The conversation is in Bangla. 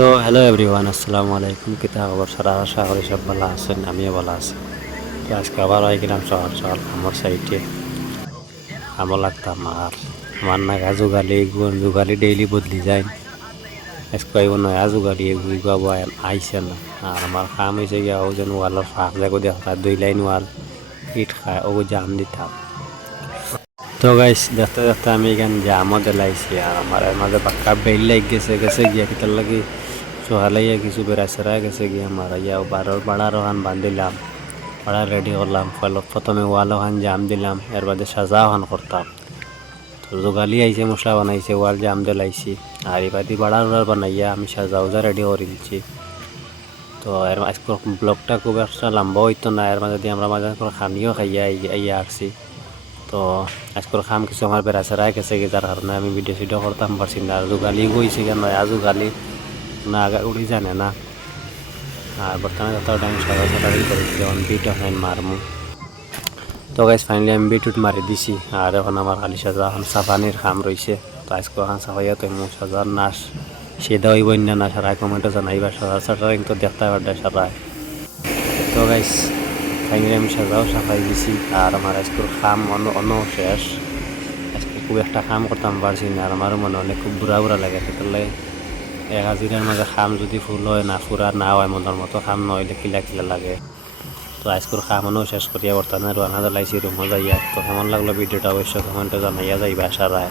তো হ্যালো এভরিওয়ান, আসসালামু আলাইকুম। কিতা খবর? সারা আশা করি সব ভালো আছেন, আমিও ভালো আছি। তো আজকে আবার হয়ে গেলাম সকাল সকাল আমার সাইটে আমার লাগতাম। আর আমার নাগা যুগালি ডেইলি বদলি যায়। আজকে আইব নয়া যুগালি এগুলো আইসে না। আর আমার কাম হয়েছে গিয়া ও যেন ওয়ালের ফাঁক জাগো দেখা 2 লাইন ওয়াল ইট খায় ও জাম দিতাম। তো গাইস দেখতে দেখতে আমি এখানে জামও দিলাইছি। আর আমার এর মাঝে পাক্কা বেল লাগ গেছে গিয়া কিতার লাগি সকালাইয়া কিছু বেড়া গেছে গিয়া আমার ইয়া বাড়ার ওখান বান্ধিলাম, বাড়া রেডি করলাম। প্রথমে ওয়াল ওখান জাম দিলাম, এর বাদে সাজা ওখান করতাম। তো যোগালি আইছে, মশলা বানাইছে, ওয়াল জাম দিলাইছি। আর এবাদি বাড়ার বানাইয়া আমি সাজা উজা রেডি করে দিচ্ছি। তো এর আজকে ব্লগটা খুব একটা লম্বা হইতো না, এর মাঝে দিয়ে আমরা মাঝে খানিও খাইয়া আইয়া আসছি। তো আজকের খাম কিছু আমার বেড়া গেছে যার কারণে আমি ভিডিও করতাম পারছি না। আর যোগালি গইছে কেন যোগালি না আগা উড়ি জানে না। আর বর্তমানে যতটা আমি সারাসারি করেছি যেমন বিট অফলাইন মারমু। তো গাইজ ফাইনালি আমি বিটুট মারি দিছি। আর এখন আমার খালি সাজা এখন সাফানির খাম রয়েছে। তো আজকে এখন সাফাইয়া তো মু সাজার নাচ সেদা হইব না না সারাই কমেন্টে জানাইবা। সারা কিন্তু দেখতে পারবে সারায়। তো গাইজ ফাইনালি আমি সাজাও সাফাই দিছি। আর আমার আজকের খাম অন্য শেষ। আজকে খুব একটা কাম করতাম পারছি না। আর আমারও মনে অনেক খুব বুড়া লাগে সেটালে এক হাজিরার মাঝে খাম যদি ফুল হয় না ফুরা না হয় মনের মতো খাম নইলে কিলা লাগে। তো আজকের খামানো শেষ করিয়া বর্তমানে রান্না জ্বালাইছি রুমও যাইয়া। তো কেমন লাগলো ভিডিওটা অবশ্যই কমেন্টে জানাইয়া যাইবা সারায়।